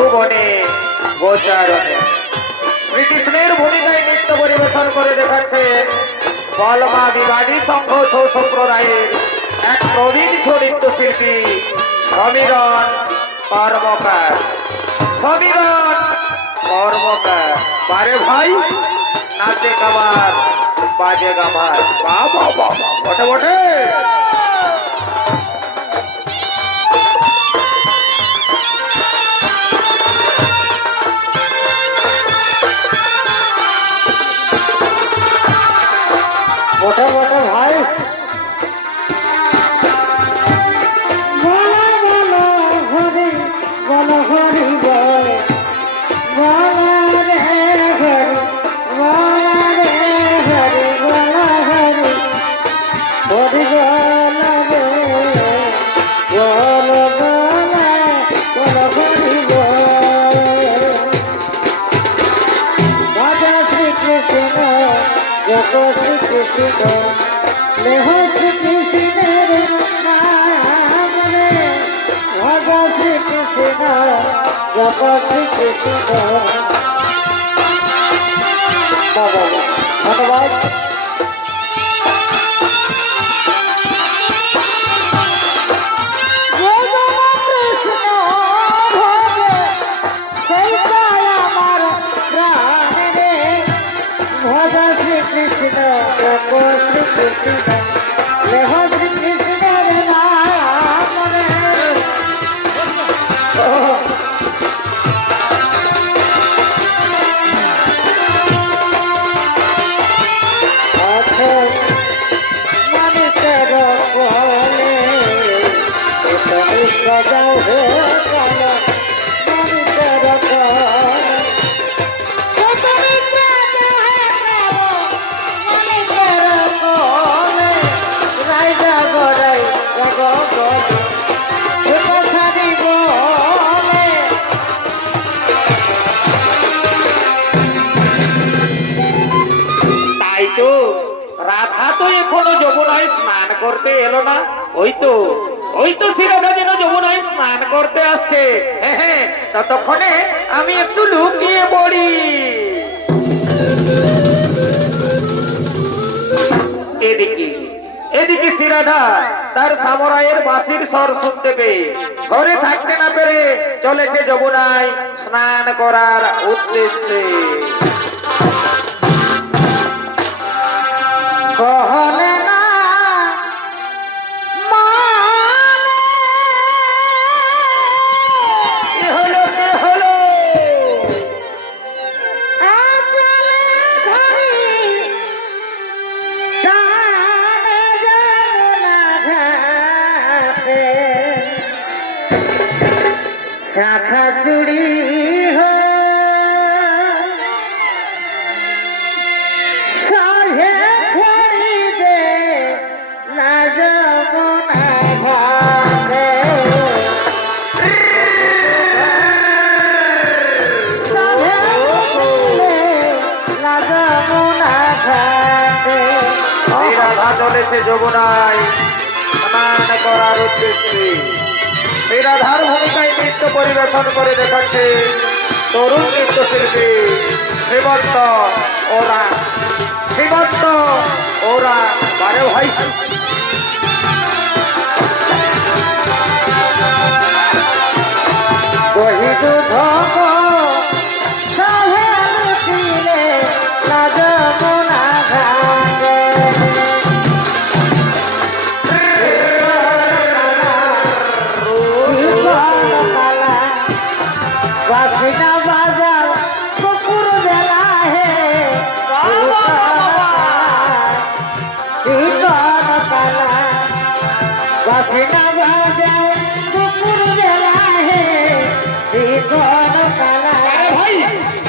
নিধুবনে গোচারণে। শ্রীকৃষ্ণের ভূমিকায় নৃত্য পরিবেশন করে দেখাচ্ছেন বলমা বিবাদী সংঘ সম্প্রদায়ের এক প্রবীণ নৃত্যশিল্পী সমীরণ কর্মকার। সমীরণ কর্মকার। পারে ভাই, নাচে কামার বাজে গামার বাবা বাবা বটে বটে। বটে Thank you. করতে এলো না। ওই তো ওই তো শিরাধা যেন যমুনায় স্নান করতে আসছে। হ্যাঁ হ্যাঁ ততক্ষণে আমি একটু লুকিয়ে পড়ি। এদিকে এদিকে শিরাধা তার সামরায়ের বাসির স্বর শুনতে পেয়ে ঘরে থাকতে না পেরে চলেছে যমুনায় স্নান করার উদ্দেশ্যে। করার উদ্দেশ্যে। নিরাধার রাধার ভূমিকায় নৃত্য পরিবেশন করে দেখাচ্ছে তরুণ নৃত্যশিল্পী শ্রীমন্ত ওরা। শ্রীমন্ত ওরা, বারে ভাই। কহি বাসিনা বাজার কুকুর বেলা হে কোন কালা ভাই! কোন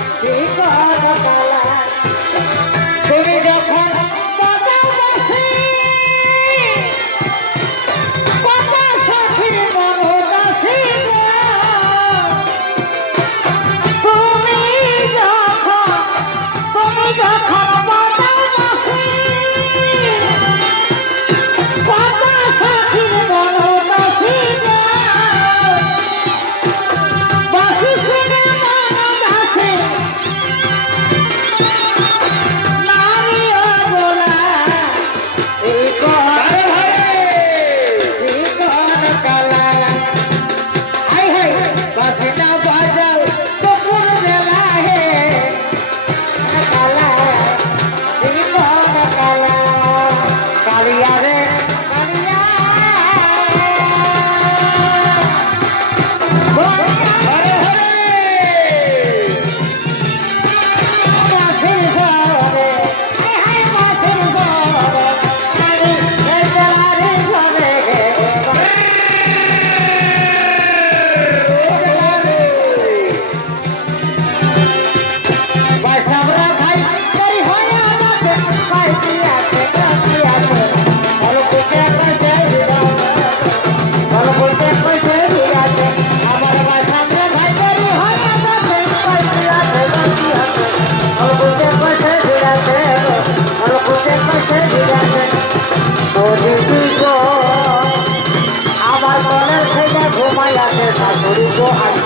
আর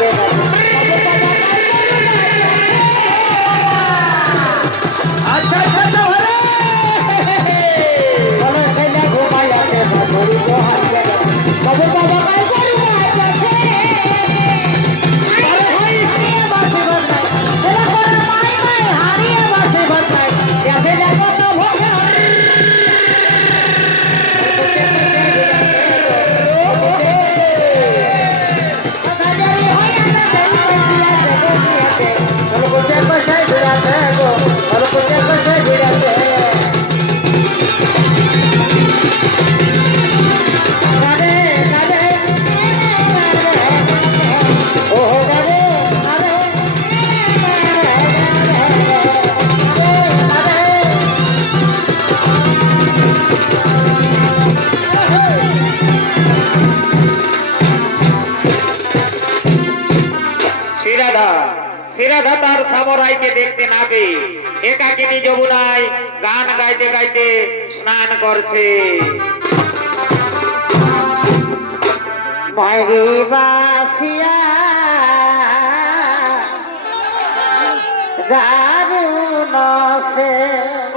গান গাইতে গাইতে স্নান করছে। বাসিয়া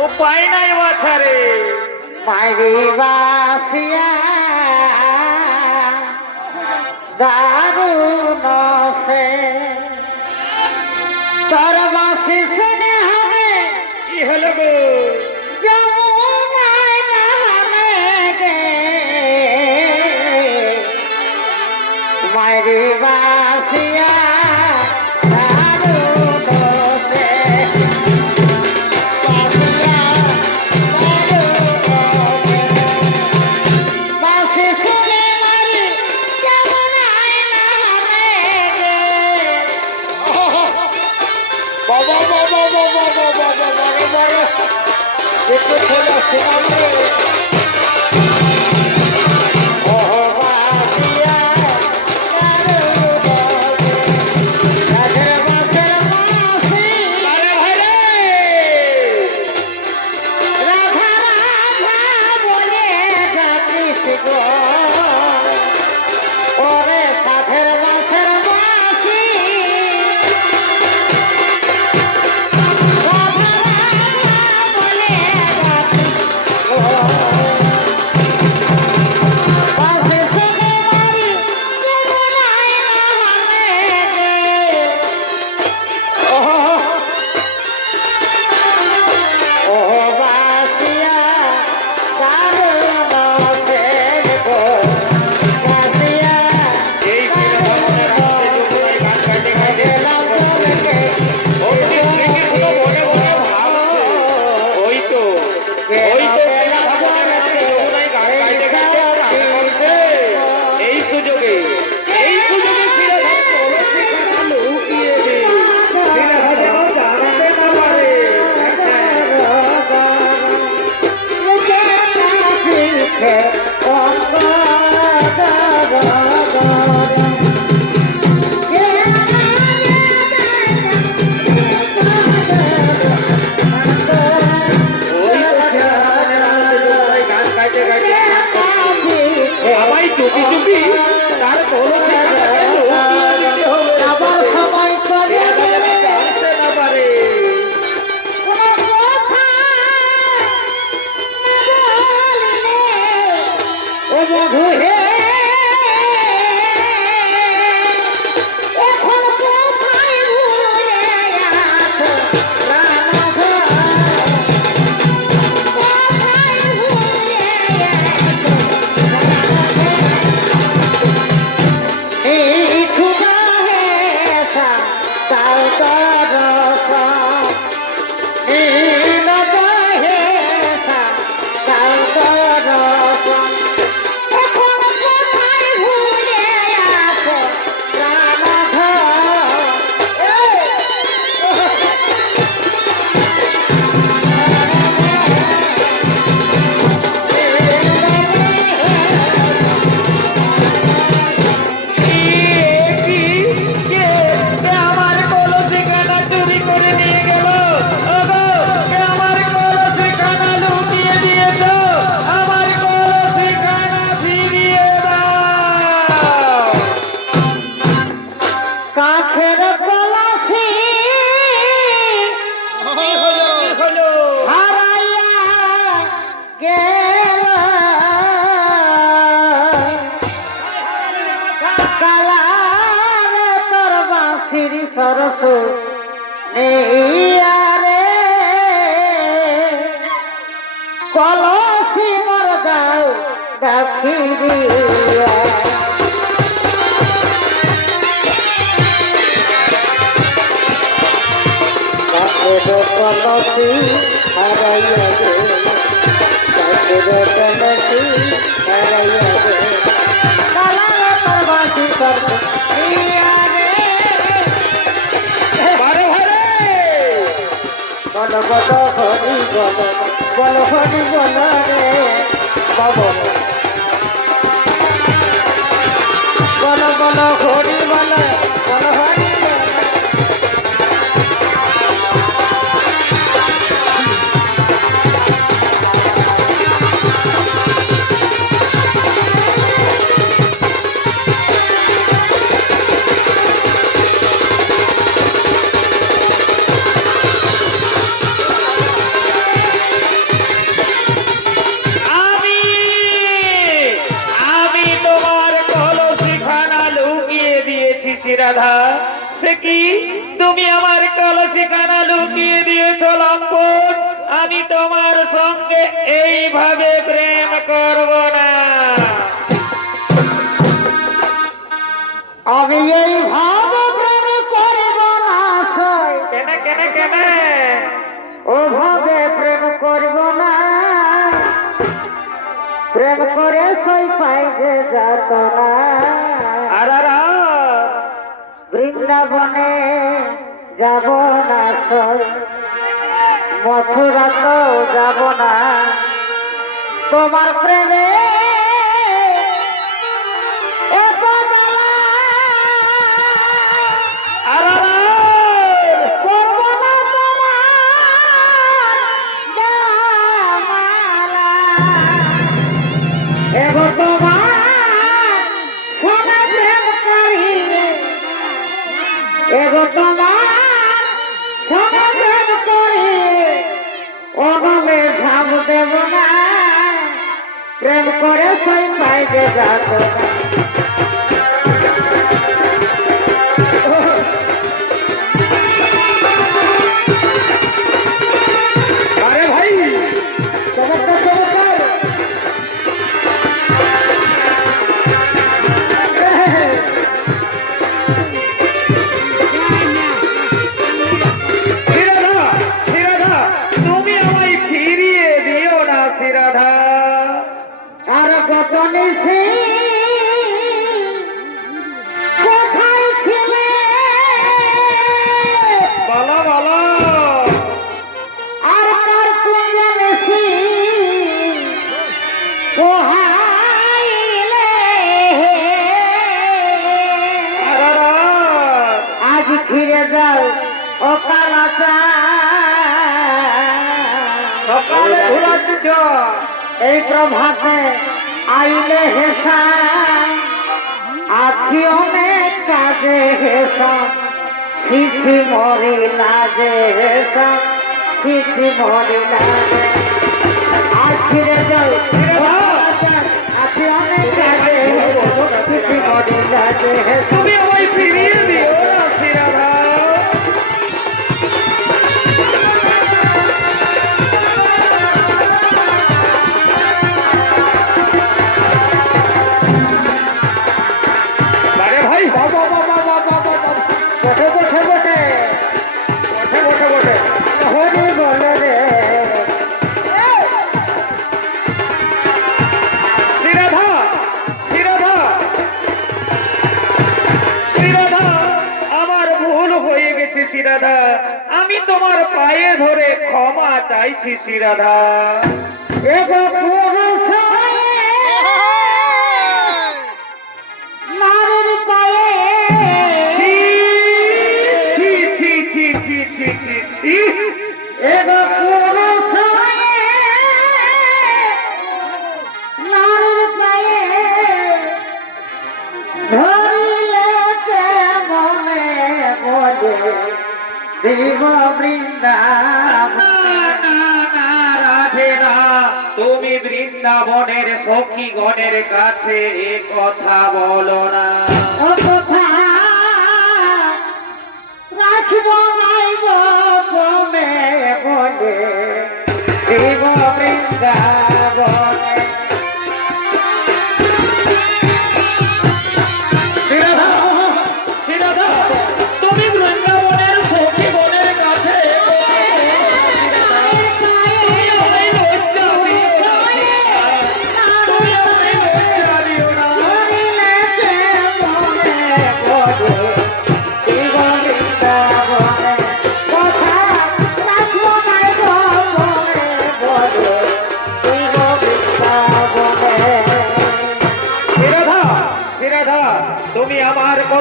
উপায় নাই বাছারে মাইরি বাসিয়া কলসি হারাইয়া গে ডাকের কলসি হারাইয়া গে কালারে পরবাসি করতে ইয়া রে বারে ভারে বল বল, হরি বল বল, হরি বল রে, বাবু। বল বল সে কি? তুমি আমার কলসি খানা লুকিয়ে দিয়েছ লঙ্কন আমি তোমার সঙ্গে এইভাবে প্রেম করব না। আমি এই ভাব প্রেম করব না কেন কেন কেন? ও ভাবে প্রেম করব না। প্রেম করে সই পাই যে যাত না। বৃন্দাবনে যাব না মথুরা তো যাব না। তোমার প্রেমে করে সই পাইবে যাত এই প্রভাতে আইলে হেসা আছি অনেক কাজে হেসা। সিদ্ধি মরি লাজে হেসা সিদ্ধি মরি লাজে আজ ফিরে যাও আছি অনেক কাজে হেসা। সিদ্ধি মরি লাজে হেসা শ্রীরাধা এগো পুরুষ নারীর বৃন্দাবনের পক্ষি গণের কাছে কথা বলো না। কথা রাখব বলে বৃন্দাবনে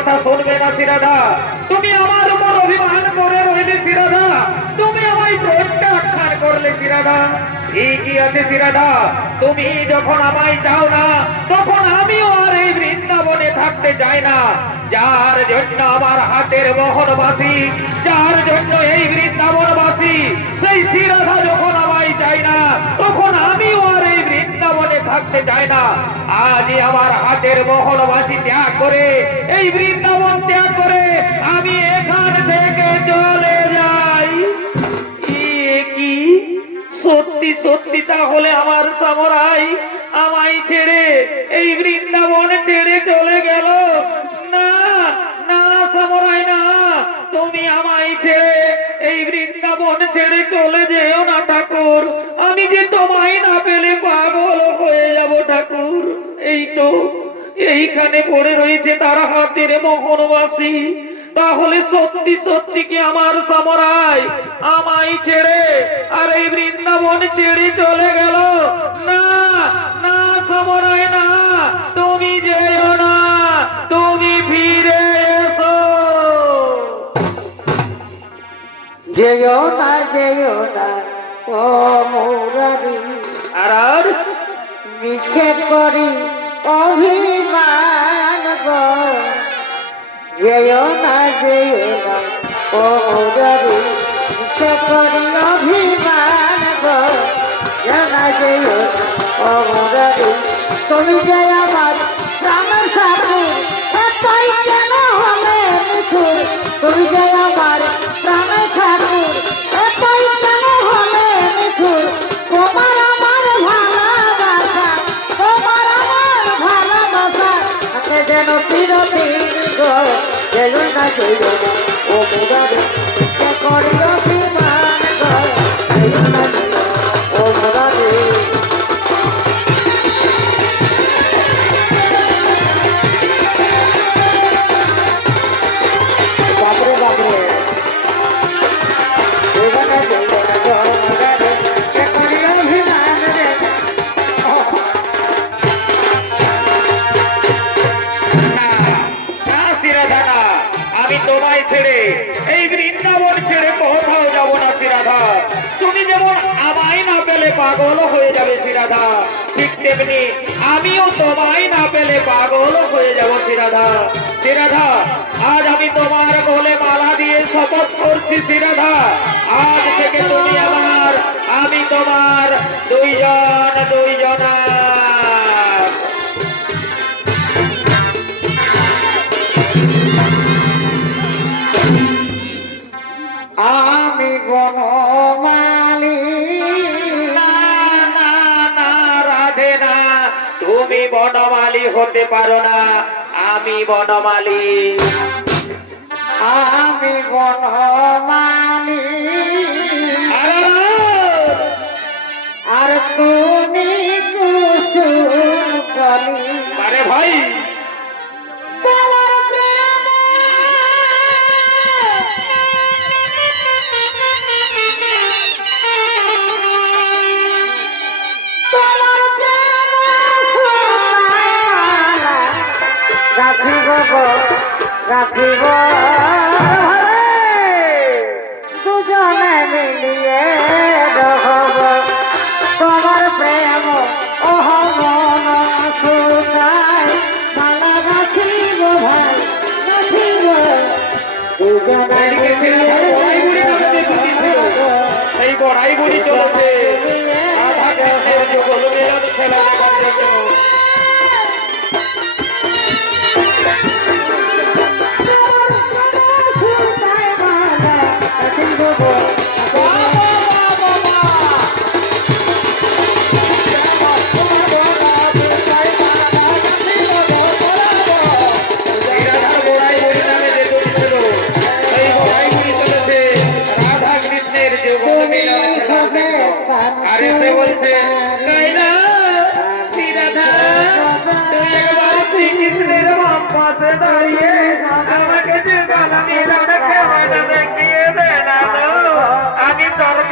কথা শুনবে না শ্রীরাধা তুমি আমার উপর অভিমান করে রইলে শ্রীরাধা তুমি আমায় প্রত্যাখ্যান করলে শ্রীরাধা ঠিকই আছে শ্রীরাধা তুমি যখন আমায় চাও না, তখন আমিও আর এই বৃন্দাবনে থাকতে চাই না। যার জন্য আমার হাতের মোহনবাসী, যার জন্য এই বৃন্দাবনবাসী, সেই শ্রীরাধা যখন আমায় চাই না, তখন আমিও আর থাকতে চাই না। আজই আমার হাতের মোহনবাসী ত্যাগ করে, এই বৃন্দাবন ত্যাগ করে আমি এখান থেকে চলে যাই। কি? সত্যি সত্যি তাহলে আমার সামরাই আমায় ছেড়ে এই বৃন্দাবন ছেড়ে চলে গেল? না না সামরাই, না। তুমি আমায় ছেড়ে এই বৃন্দাবন ছেড়ে চলে যেও না ঠাকুর। আমি যে তোমায় না পেলে পাগল হয়ে যাব ঠাকুর। এই তো এইখানে পড়ে রয়েছে তার হাতের মোহনবাসী। তাহলে সত্যি সত্যি কি আমার সামরাই আমায় ছেড়ে আর এই বৃন্দাবন ছেড়ে চলে গেল? না না সামরাই, না। তুমি যেও না, তুমি ফিরে এসো। যেও না যেও না, ও মুরারি। আর মিছে করি অভিমান গো। না, যেও না মিছে করি অভিমান গো। না তুমি যে আমার যেও না ও সে করি আমায় না পেলে পাগল হয়ে যাবে সিরাধা ঠিক তেমনি আমিও তোমায় না পেলে পাগল হয়ে যাব সিরাধা সিরাধা আজ আমি তোমার বলে মালা দিয়ে শপথ করছি সিরাধা আজ থেকে তুমি আমার, আমি তোমার দুইজন দুইজনা হতে পারো না। আমি বনমালী। আমি বনমালী।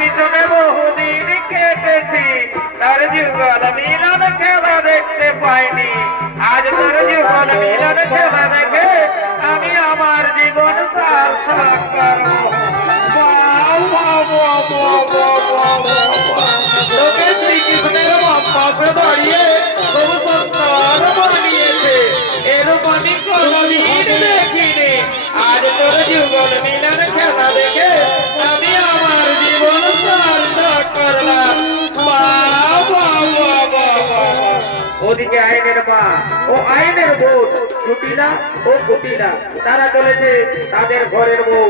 পিছনে বহুদিন কেটেছি। তার যুগল মিলন খেলা দেখতে পাইনি। আজ তোর যুগল মিলন খেলা দেখে আমি আমার জীবন সার্থক করব। বাহ, বাহ, বাহ, বাহ, বাহ, বাহ, বাহ, বাহ। তোকে শ্রীকৃষ্ণের পাশে দাঁড়িয়ে খুব সুন্দর বানিয়েছে। এরকম কোনদিন তোর যুগল মিলন খেলা দেখে আমি জীবন বাহ। ওদিকে আইনের মা, ও আইনের বোধ ছুটি না ও না তারা চলেছে তাদের ঘরের বউ